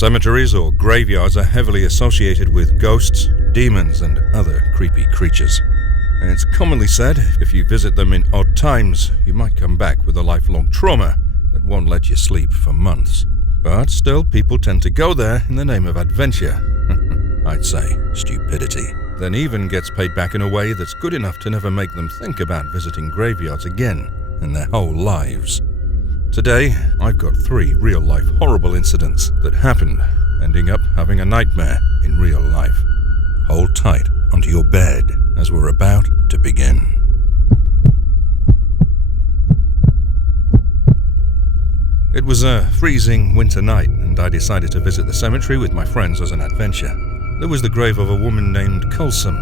Cemeteries or graveyards are heavily associated with ghosts, demons, and other creepy creatures. And it's commonly said, if you visit them in odd times, you might come back with a lifelong trauma that won't let you sleep for months. But still, people tend to go there in the name of adventure. I'd say stupidity. Then even gets paid back in a way that's good enough to never make them think about visiting graveyards again in their whole lives. Today, I've got 3 real-life horrible incidents that happened, ending up having a nightmare in real life. Hold tight onto your bed as we're about to begin. It was a freezing winter night, and I decided to visit the cemetery with my friends as an adventure. There was the grave of a woman named Colson.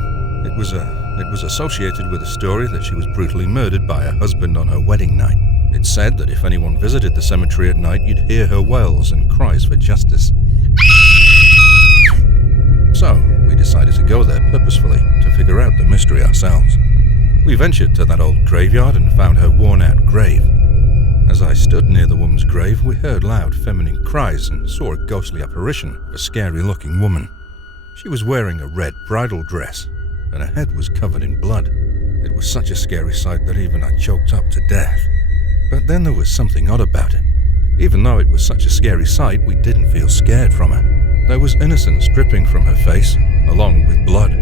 It was associated with a story that she was brutally murdered by her husband on her wedding night. It said that if anyone visited the cemetery at night, you'd hear her wails and cries for justice. So, we decided to go there purposefully to figure out the mystery ourselves. We ventured to that old graveyard and found her worn-out grave. As I stood near the woman's grave, we heard loud feminine cries and saw a ghostly apparition of a scary-looking woman. She was wearing a red bridal dress, and her head was covered in blood. It was such a scary sight that even I choked up to death. But then there was something odd about it. Even though it was such a scary sight, we didn't feel scared from her. There was innocence dripping from her face, along with blood.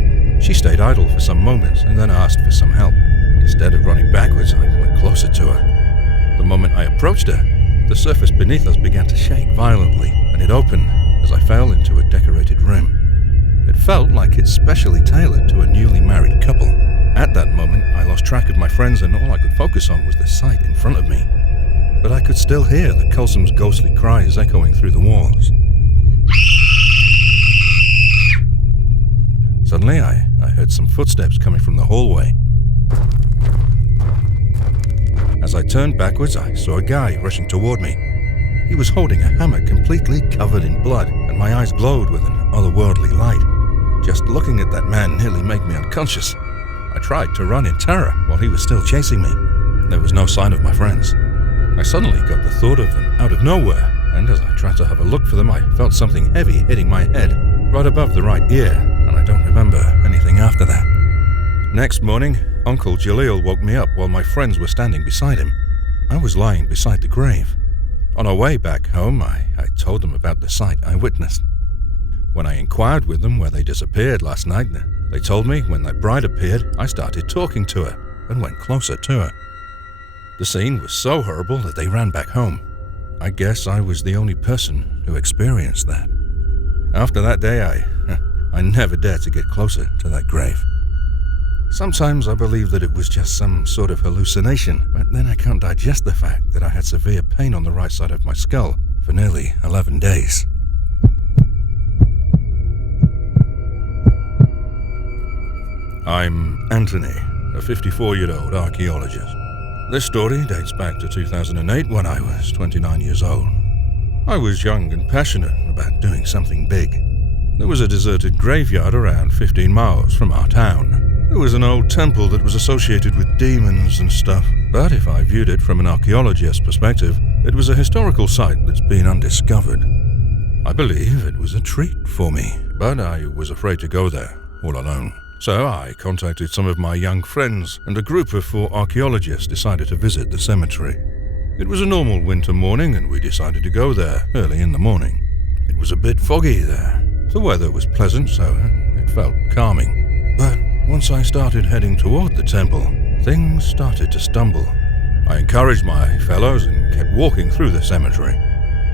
She stayed idle for some moments and then asked for some help. Instead of running backwards, I went closer to her. The moment I approached her, the surface beneath us began to shake violently, and it opened as I fell into a decorated room. It felt like it's specially tailored to a newly married couple. At that moment, I lost track of my friends, and all I could focus on was the sight in front of me. But I could still hear the Colson's ghostly cries echoing through the walls. Suddenly, I heard some footsteps coming from the hallway. As I turned backwards, I saw a guy rushing toward me. He was holding a hammer completely covered in blood, and my eyes glowed with an otherworldly light. Just looking at that man nearly made me unconscious. I tried to run in terror while he was still chasing me. There was no sign of my friends. I suddenly got the thought of them out of nowhere, and as I tried to have a look for them, I felt something heavy hitting my head, right above the right ear, and I don't remember anything after that. Next morning, Uncle Jaleel woke me up while my friends were standing beside him. I was lying beside the grave. On our way back home, I told them about the sight I witnessed. When I inquired with them where they disappeared last night, they told me when that bride appeared, I started talking to her and went closer to her. The scene was so horrible that they ran back home. I guess I was the only person who experienced that. After that day, I never dared to get closer to that grave. Sometimes I believe that it was just some sort of hallucination, but then I can't digest the fact that I had severe pain on the right side of my skull for nearly 11 days. I'm Anthony, a 54-year-old archaeologist. This story dates back to 2008 when I was 29 years old. I was young and passionate about doing something big. There was a deserted graveyard around 15 miles from our town. There was an old temple that was associated with demons and stuff, but if I viewed it from an archaeologist's perspective, it was a historical site that's been undiscovered. I believe it was a treat for me, but I was afraid to go there all alone. So I contacted some of my young friends, and a group of 4 archaeologists decided to visit the cemetery. It was a normal winter morning, and we decided to go there early in the morning. It was a bit foggy there. The weather was pleasant, so it felt calming. But once I started heading toward the temple, things started to stumble. I encouraged my fellows and kept walking through the cemetery.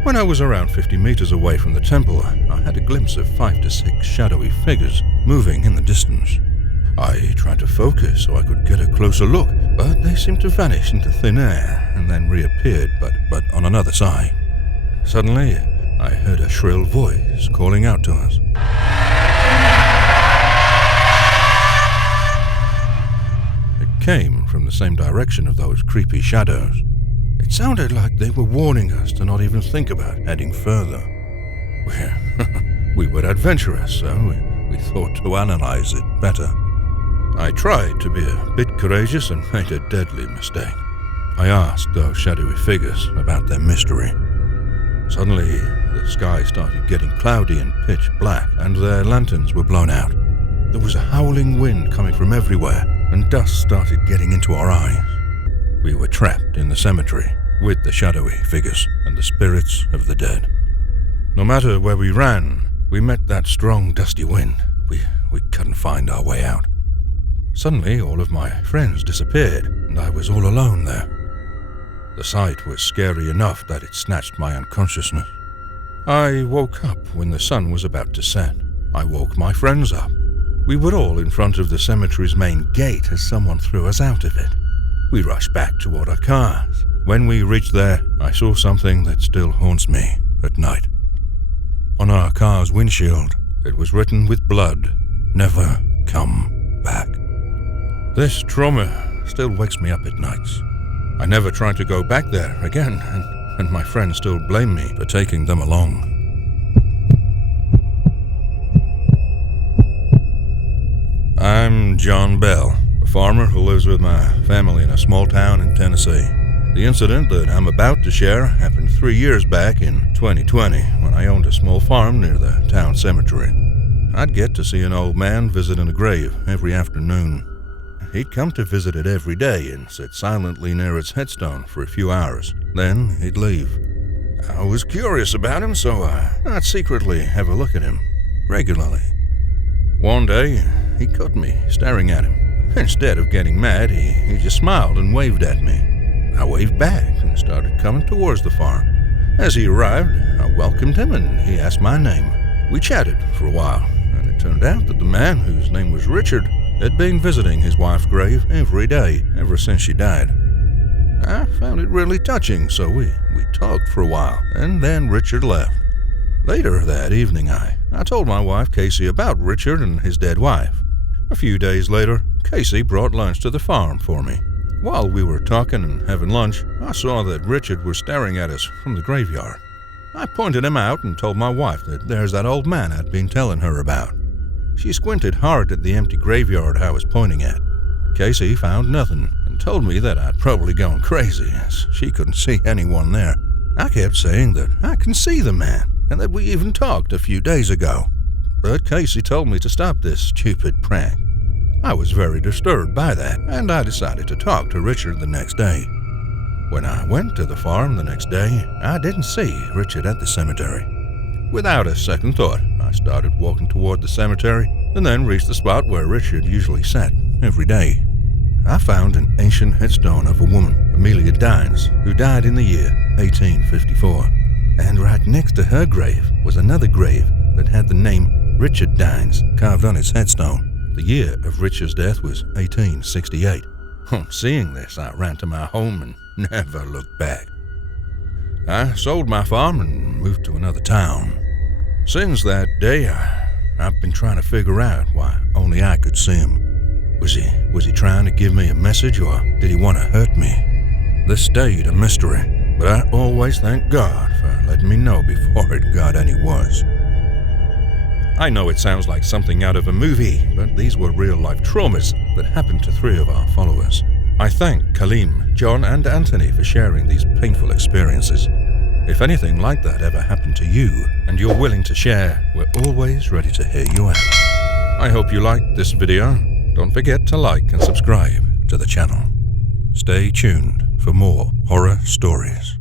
When I was around 50 meters away from the temple, I had a glimpse of 5 to 6 shadowy figures moving in the distance. I tried to focus so I could get a closer look, but they seemed to vanish into thin air and then reappeared, but on another side. Suddenly, I heard a shrill voice calling out to us. It came from the same direction of those creepy shadows. It sounded like they were warning us to not even think about heading further. We were adventurous, so we thought to analyze it better. I tried to be a bit courageous and made a deadly mistake. I asked those shadowy figures about their mystery. Suddenly, the sky started getting cloudy and pitch black, and their lanterns were blown out. There was a howling wind coming from everywhere, and dust started getting into our eyes. We were trapped in the cemetery with the shadowy figures and the spirits of the dead. No matter where we ran, we met that strong, dusty wind. We couldn't find our way out. Suddenly, all of my friends disappeared, and I was all alone there. The sight was scary enough that it snatched my unconsciousness. I woke up when the sun was about to set. I woke my friends up. We were all in front of the cemetery's main gate as someone threw us out of it. We rushed back toward our cars. When we reached there, I saw something that still haunts me at night. On our car's windshield, it was written with blood, "Never come back." This trauma still wakes me up at nights. I never tried to go back there again, and my friends still blame me for taking them along. I'm John Bell, a farmer who lives with my family in a small town in Tennessee. The incident that I'm about to share happened 3 years back in 2020 when I owned a small farm near the town cemetery. I'd get to see an old man visiting a grave every afternoon. He'd come to visit it every day and sit silently near its headstone for a few hours. Then he'd leave. I was curious about him, so I'd secretly have a look at him regularly. One day, he caught me staring at him. Instead of getting mad, he just smiled and waved at me. I waved back and started coming towards the farm. As he arrived, I welcomed him and he asked my name. We chatted for a while, and it turned out that the man, whose name was Richard, had been visiting his wife's grave every day ever since she died. I found it really touching, so we talked for a while, and then Richard left. Later that evening, I told my wife Casey about Richard and his dead wife. A few days later, Casey brought lunch to the farm for me. While we were talking and having lunch, I saw that Richard was staring at us from the graveyard. I pointed him out and told my wife that there's that old man I'd been telling her about. She squinted hard at the empty graveyard I was pointing at. Casey found nothing and told me that I'd probably gone crazy as she couldn't see anyone there. I kept saying that I can see the man and that we even talked a few days ago. But Casey told me to stop this stupid prank. I was very disturbed by that, and I decided to talk to Richard the next day. When I went to the farm the next day, I didn't see Richard at the cemetery. Without a second thought, I started walking toward the cemetery and then reached the spot where Richard usually sat every day. I found an ancient headstone of a woman, Amelia Dines, who died in the year 1854. And right next to her grave was another grave that had the name Richard Dines carved on its headstone. The year of Richard's death was 1868. On seeing this, I ran to my home and never looked back. I sold my farm and moved to another town. Since that day, I've been trying to figure out why only I could see him. Was he trying to give me a message, or did he want to hurt me? This stayed a mystery, but I always thank God for letting me know before it got any worse. I know it sounds like something out of a movie, but these were real-life traumas that happened to 3 of our followers. I thank Kaleem, John, and Anthony for sharing these painful experiences. If anything like that ever happened to you, and you're willing to share, we're always ready to hear you out. I hope you liked this video. Don't forget to like and subscribe to the channel. Stay tuned for more horror stories.